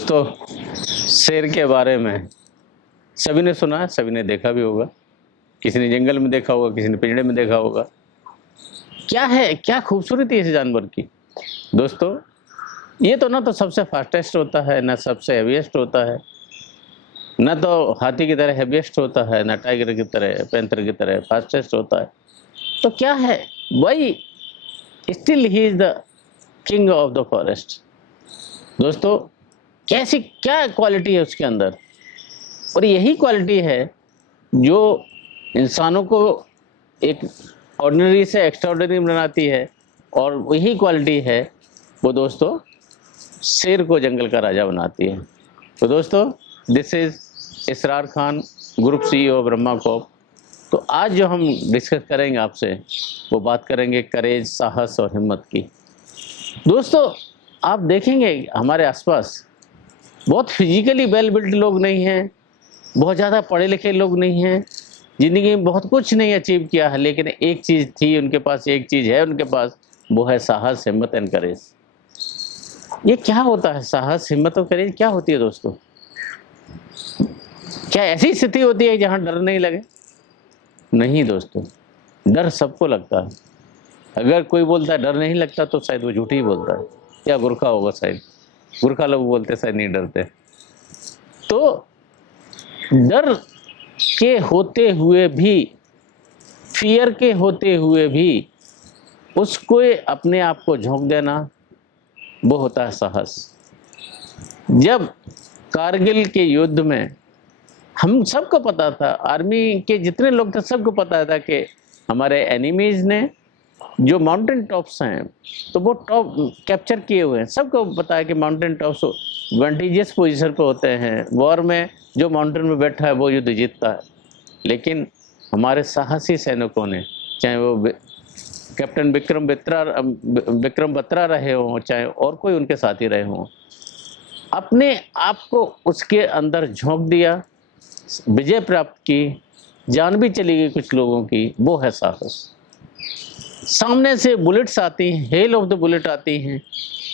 दोस्तों, शेर के बारे में सभी ने सुना है, सभी ने देखा भी होगा। किसी ने जंगल में देखा होगा, किसी ने पिंजड़े में देखा होगा। क्या है, क्या खूबसूरती है इस जानवर की। दोस्तों, ये तो ना तो सबसे फास्टेस्ट होता है, ना सबसे हेवीएस्ट होता है, ना तो हाथी की तरह हेवीएस्ट होता है, ना टाइगर की तरह, पैंथर की तरह फास्टेस्ट होता है। तो क्या है भाई, still he is the king of the forest. दोस्तों, कैसी क्या क्वालिटी है उसके अंदर, और यही क्वालिटी है जो इंसानों को एक ऑर्डिनरी से एक्स्ट्राऑर्डिनरी बनाती है, और वही क्वालिटी है वो दोस्तों शेर को जंगल का राजा बनाती है। तो दोस्तों, this is Israr Khan, group CEO Brahma Corp. तो आज जो हम डिस्कस करेंगे आपसे, वो बात करेंगे करेज, साहस और हिम्मत की। दोस्तों, आप देखेंगे हमारे आसपास बहुत फिजिकली वेल बिल्ड लोग नहीं हैं, बहुत ज़्यादा पढ़े लिखे लोग नहीं हैं, ज़िंदगी में बहुत कुछ नहीं अचीव किया है, लेकिन एक चीज़ थी उनके पास, एक चीज़ है उनके पास, वो है साहस, हिम्मत एंड करेज। ये क्या होता है साहस, हिम्मत और करेज, क्या होती है दोस्तों? क्या ऐसी स्थिति होती है जहाँ डर नहीं लगे? नहीं दोस्तों, डर सबको लगता है। अगर कोई बोलता है डर नहीं लगता तो शायद वो झूठ ही बोलता है, या गुरखा होगा शायद। गुरखा लोग बोलते शायद नहीं डरते। तो डर के होते हुए भी, फियर के होते हुए भी उसको अपने आप को झोंक देना, वो होता है साहस। जब कारगिल के युद्ध में हम सबको पता था, आर्मी के जितने लोग थे सबको पता था कि हमारे एनिमीज ने जो माउंटेन टॉप्स हैं, तो वो टॉप कैप्चर किए हुए हैं। सबको पता है कि माउंटेन टॉप्स एडवांटेजियस पोजीशन पे होते हैं। वॉर में जो माउंटेन में बैठा है वो युद्ध जीतता है। लेकिन हमारे साहसी सैनिकों ने, चाहे वो कैप्टन विक्रम बत्रा रहे हों, चाहे और कोई उनके साथी रहे हों, अपने आप को उसके अंदर झोंक दिया, विजय प्राप्त की, जान भी चली गई कुछ लोगों की। वो है साहस। सामने से बुलेट्स आती हैं, हेल ऑफ द बुलेट आती हैं,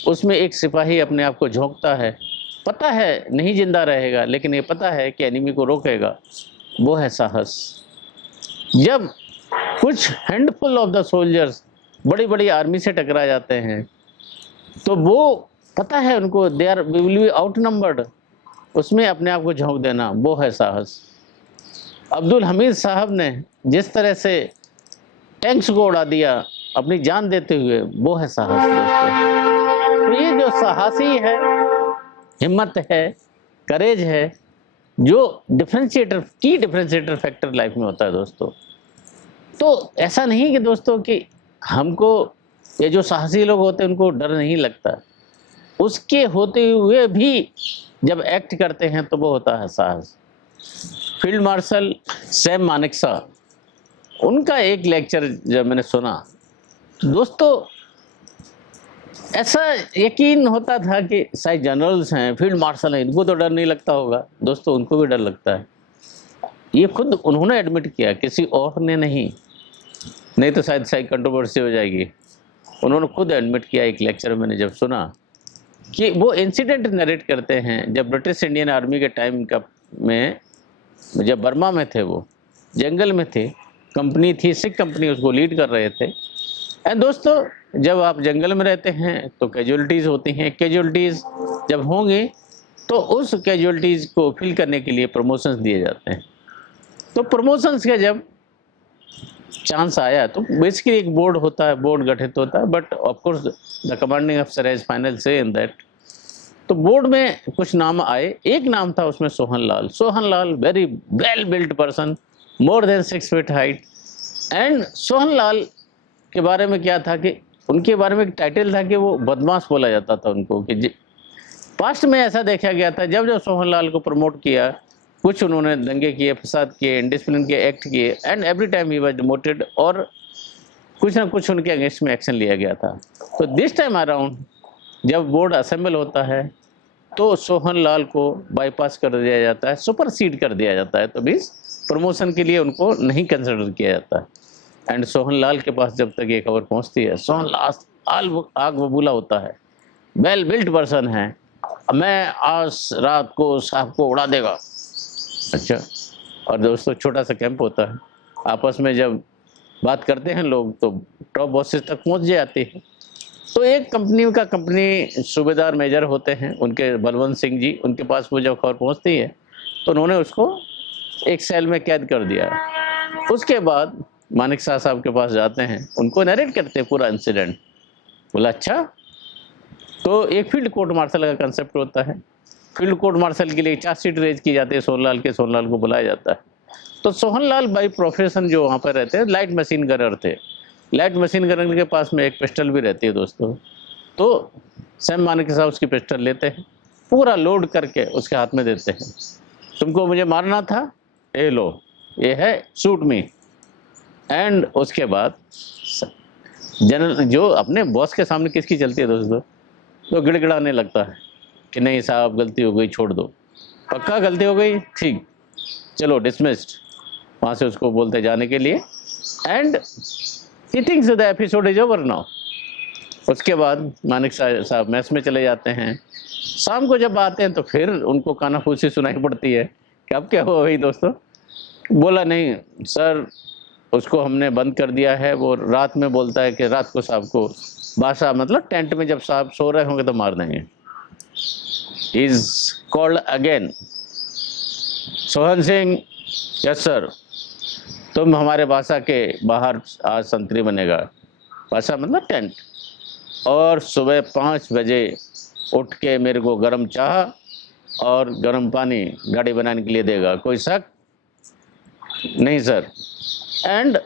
उसमें एक सिपाही अपने आप को झोंकता है, पता है नहीं जिंदा रहेगा, लेकिन ये पता है कि एनिमी को रोकेगा। वो है साहस। जब कुछ हैंडफुल ऑफ द सोल्जर्स बड़ी बड़ी आर्मी से टकरा जाते हैं, तो वो पता है उनको they are will be outnumbered, उसमें अपने आप को झोंक देना, वो है साहस। अब्दुल हमीद साहब ने जिस तरह से टैंक्स को उड़ा दिया अपनी जान देते हुए, वो है साहस दोस्तों। तो ये जो साहसी है, हिम्मत है, करेज है, जो डिफरेंशिएटर फैक्टर लाइफ में होता है दोस्तों। तो ऐसा नहीं कि दोस्तों कि हमको, ये जो साहसी लोग होते हैं उनको डर नहीं लगता, उसके होते हुए भी जब एक्ट करते हैं तो वो होता है साहस। फील्ड मार्शल सैम मानेकशॉ, उनका एक लेक्चर जब मैंने सुना तो दोस्तों ऐसा यकीन होता था कि शायद जनरल्स हैं, फील्ड मार्शल हैं, इनको तो डर नहीं लगता होगा। दोस्तों, उनको भी डर लगता है। ये खुद उन्होंने एडमिट किया, किसी और ने नहीं तो शायद कंट्रोवर्सी हो जाएगी। उन्होंने खुद एडमिट किया एक लेक्चर में मैंने जब सुना कि वो इंसिडेंट नरेट करते हैं जब ब्रिटिश इंडियन आर्मी के टाइम का में, जब बर्मा में थे, वो जंगल में थे, कंपनी थी, सिख कंपनी, उसको लीड कर रहे थे। एंड दोस्तों, जब आप जंगल में रहते हैं तो कैजुअलिटीज़ होती हैं। कैजुअलिटीज़ जब होंगी तो उस कैजुअलिटीज़ को फिल करने के लिए प्रमोशंस दिए जाते हैं। तो प्रमोशंस का जब चांस आया तो बेसिकली एक बोर्ड होता है, बोर्ड गठित होता है, but of course the commanding अफसर हैज फाइनल से इन दैट। तो बोर्ड में कुछ नाम आए, एक नाम था उसमें Sohan Lal, very well built person, more than 6 feet height. And Sohan Lal के बारे में क्या था कि उनके बारे में एक टाइटल था कि वो बदमाश बोला जाता था उनको, कि पास्ट में ऐसा देखा गया था जब जब सोहन लाल को प्रमोट किया, कुछ उन्होंने दंगे किए, फसाद किए, इंडिसिप्लिन के एक्ट किए, and every time he was demoted, और कुछ ना कुछ उनके अगेंस्ट में एक्शन लिया गया था। तो दिस टाइम अराउंड जब बोर्ड असेंबल होता है तो सोहन लाल को बाईपास कर दिया जाता है, सुपरसीड कर दिया जाता है। तो बीस प्रमोशन के लिए उनको नहीं कंसिडर किया जाता है। एंड सोहन लाल के पास जब तक ये खबर पहुंचती है, सोहन लाल आग बबूला होता है, वेल बिल्ट पर्सन है, मैं आज रात को साहब को उड़ा देगा। अच्छा, और दोस्तों छोटा सा कैंप होता है, आपस में जब बात करते हैं लोग तो टॉप बॉसेस तक पहुंच जाती है। तो एक कंपनी सूबेदार मेजर होते हैं उनके, बलवंत सिंह जी, उनके पास वो जब खबर पहुंचती है तो उन्होंने उसको एक सेल में कैद कर दिया। उसके बाद मानिक शाह साहब के पास जाते हैं, उनको नरेट करते हैं पूरा इंसिडेंट। बोला अच्छा, तो एक फील्ड कोर्ट मार्शल का कंसेप्ट होता है। फील्ड कोर्ट मार्शल के लिए चार्जशीट रेज की जाती है, सोहनलाल को बुलाया जाता है। तो सोहनलाल बाई प्रोफेशन जो वहाँ पर रहते हैं, लाइट मशीन गनर थे। लाइट मशीन गनर के पास में एक पिस्टल भी रहती है दोस्तों। तो सैम मानिक साहब उसकी पिस्टल लेते हैं, पूरा लोड करके उसके हाथ में देते हैं। तुमको मुझे मारना था, ये लो, ये है शूट मी। एंड उसके बाद जनरल जो अपने बॉस के सामने किसकी चलती है दोस्तों, तो गिड़गिड़ाने लगता है कि नहीं साहब गलती हो गई, छोड़ दो। पक्का गलती हो गई, ठीक, चलो डिसमिस्ड। वहाँ से उसको बोलते जाने के लिए। And he thinks the episode is over now. उसके बाद मानिक साहब मैस में चले जाते हैं। शाम को जब आते हैं तो फिर उनको कानाफूसी सुनाई पड़ती है कि अब क्या हुआ भाई दोस्तों। बोला नहीं सर, उसको हमने बंद कर दिया है, वो रात में बोलता है कि रात को साहब को बादशाह, मतलब टेंट में जब साहब सो रहे होंगे तो मार देंगे। Is called again, Sohan Singh, yes sir, तुम हमारे बादशाह के बाहर आज संतरी बनेगा। बादशाह मतलब टेंट। और सुबह 5 बजे उठ के मेरे को गर्म चाह और गर्म पानी गाड़ी बनाने के लिए देगा, कोई शक नहीं sir. And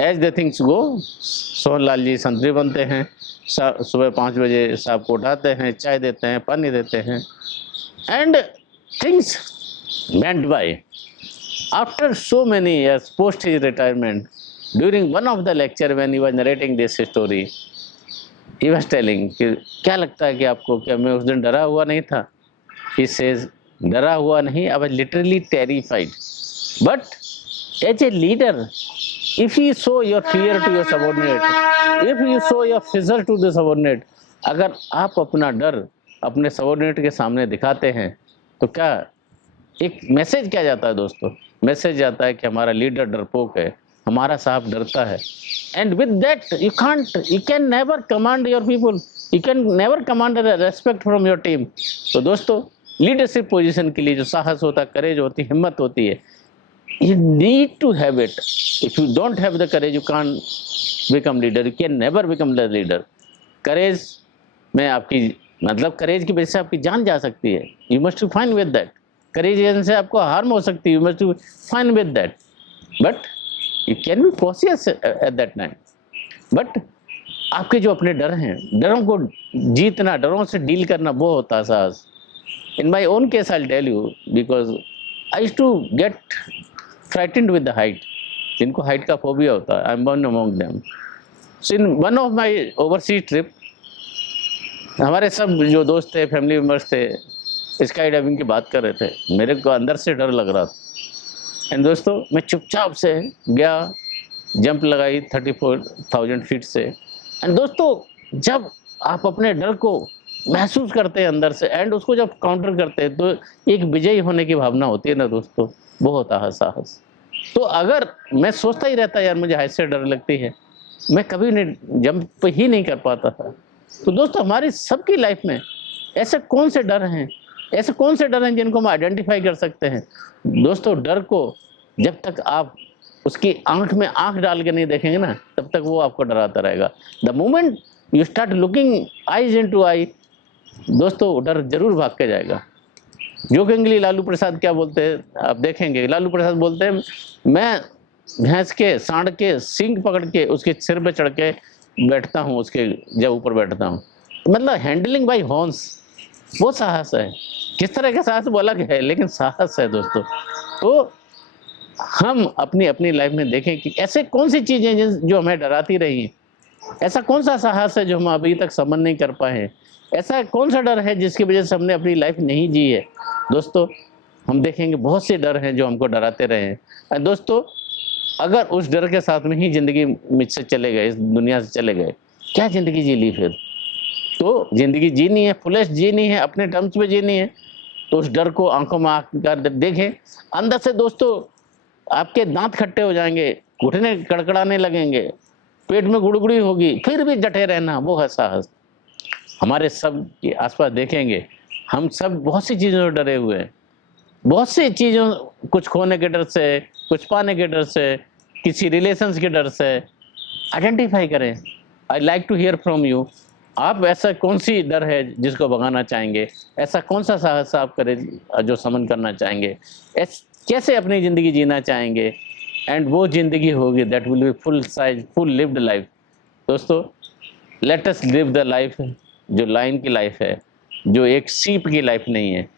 as the things go, Sohanlal ji संतरी बनते हैं। सुबह 5 बजे साहब को उठाते हैं, चाय देते हैं, पानी देते हैं। And things went by. After so many years post his retirement, during one of the lecture when he was narrating this story, he was telling कि क्या लगता है कि आपको, क्या मैं उस दिन डरा हुआ नहीं था? He says, डरा हुआ नहीं, I was literally terrified. But as a leader, if you show your fear to your subordinate, if you show your fear to the subordinate, अगर आप अपना डर अपने सबॉर्डिनेट के सामने दिखाते हैं तो क्या एक मैसेज क्या जाता है दोस्तों? मैसेज जाता है कि हमारा लीडर डरपोक है, हमारा साहब डरता है। And with that you can never command your people, you can never command respect from your team. तो दोस्तों लीडरशिप पोजीशन के लिए जो साहस होता है, करेज होती है, हिम्मत होती है, you need to have it. If you don't have the courage, you can't become leader. You can never become the leader. करेज में आपकी, मतलब करेज की वजह से आपकी जान जा सकती है। You must be fine with that. करेज से आपको हार्म हो सकती है। You must be fine with that. But you can be cautious at that time. But आपके जो अपने डर हैं, डरों को जीतना, डरों से डील करना, वो होता है साहस। In my own case, I'll tell you, because I used to get frightened with the height. जिनको हाइट का फोबिया होता है, I am one among them. So in one of my overseas trip, हमारे सब जो दोस्त थे, फैमिली मेम्बर्स थे, स्काई डाइविंग की बात कर रहे थे। मेरे को अंदर से डर लग रहा था। एंड दोस्तों मैं चुपचाप से गया, जंप लगाई 34,000 फीट से। एंड दोस्तों जब आप अपने डर को महसूस करते हैं अंदर से, एंड उसको जब काउंटर करते हैं, तो एक विजयी होने की भावना होती है ना दोस्तों, वो होता है साहस। तो अगर मैं सोचता ही रहता यार मुझे हाइट से डर लगती है, मैं कभी नहीं जंप ही नहीं कर पाता था। तो दोस्तों हमारी सबकी लाइफ में ऐसे कौन से डर हैं, ऐसे कौन से डर हैं जिनको हम आइडेंटिफाई कर सकते हैं? दोस्तों डर को जब तक आप उसकी आंख में आंख डाल के नहीं देखेंगे ना, तब तक वो आपको डराता रहेगा। The moment you start looking eyes into I, दोस्तों डर जरूर भाग के जाएगा। जोकिंगली लालू प्रसाद क्या बोलते हैं आप देखेंगे, लालू प्रसाद बोलते हैं मैं भैंस के, सांड के सींग पकड़ के उसके सिर पे चढ़ के बैठता हूँ, उसके जब ऊपर बैठता हूँ, मतलब हैंडलिंग बाय हॉर्न्स, वो साहस है। किस तरह का साहस वो अलग है, लेकिन साहस है दोस्तों। तो हम अपनी अपनी लाइफ में देखें कि ऐसे कौन सी चीज़ें जो हमें डराती रही हैं, ऐसा कौन सा साहस है जो हम अभी तक समझ नहीं कर पाए हैं, ऐसा कौन सा डर है जिसकी वजह से हमने अपनी लाइफ नहीं जी है। दोस्तों हम देखेंगे बहुत से डर हैं जो हमको डराते रहे हैं। दोस्तों अगर उस डर के साथ में ही ज़िंदगी मुझसे चले गए, इस दुनिया से चले गए, क्या ज़िंदगी जी ली फिर? तो ज़िंदगी जीनी है, फुलेस्ट जीनी है, अपने टर्म्स पे जीनी है, तो उस डर को आंखों में आंख कर देखें। अंदर से दोस्तों आपके दांत खट्टे हो जाएंगे, घुटने कड़कड़ाने लगेंगे, पेट में गुड़गुड़ी होगी, फिर भी डटे रहना, वो है साहस। हमारे सब के आसपास देखेंगे, हम सब बहुत सी चीज़ों से डरे हुए हैं, बहुत सी चीज़ों, कुछ खोने के डर से, कुछ पाने के डर से, किसी रिलेशंस के डर से। आइडेंटिफाई करें। I like to hear from you. आप ऐसा कौन सी डर है जिसको भगाना चाहेंगे? ऐसा कौन सा साहस आप करें जो समन करना चाहेंगे? कैसे अपनी ज़िंदगी जीना चाहेंगे? एंड वो ज़िंदगी होगी that will be full size, full lived life. दोस्तों, let us live the life जो लायन की लाइफ है, जो एक सीप की लाइफ नहीं है।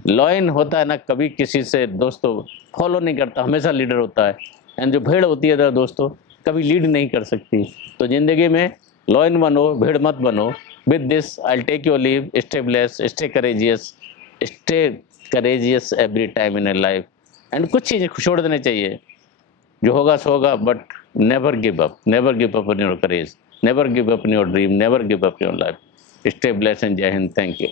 लॉयन होता है ना, कभी किसी से दोस्तों फॉलो नहीं करता, हमेशा लीडर होता है। एंड जो भेड़ होती है दोस्तों, कभी लीड नहीं कर सकती। तो ज़िंदगी में लॉयन बनो, भेड़ मत बनो। With this I will take your leave. Stay blessed, stay courageous every time in a life. And कुछ चीज़ें छोड़ देनी चाहिए, जो होगा सो होगा, but never give up, never give up on your courage, never give up on your dream, never give up on your life. Stay blessed and Jai Hind. Thank you.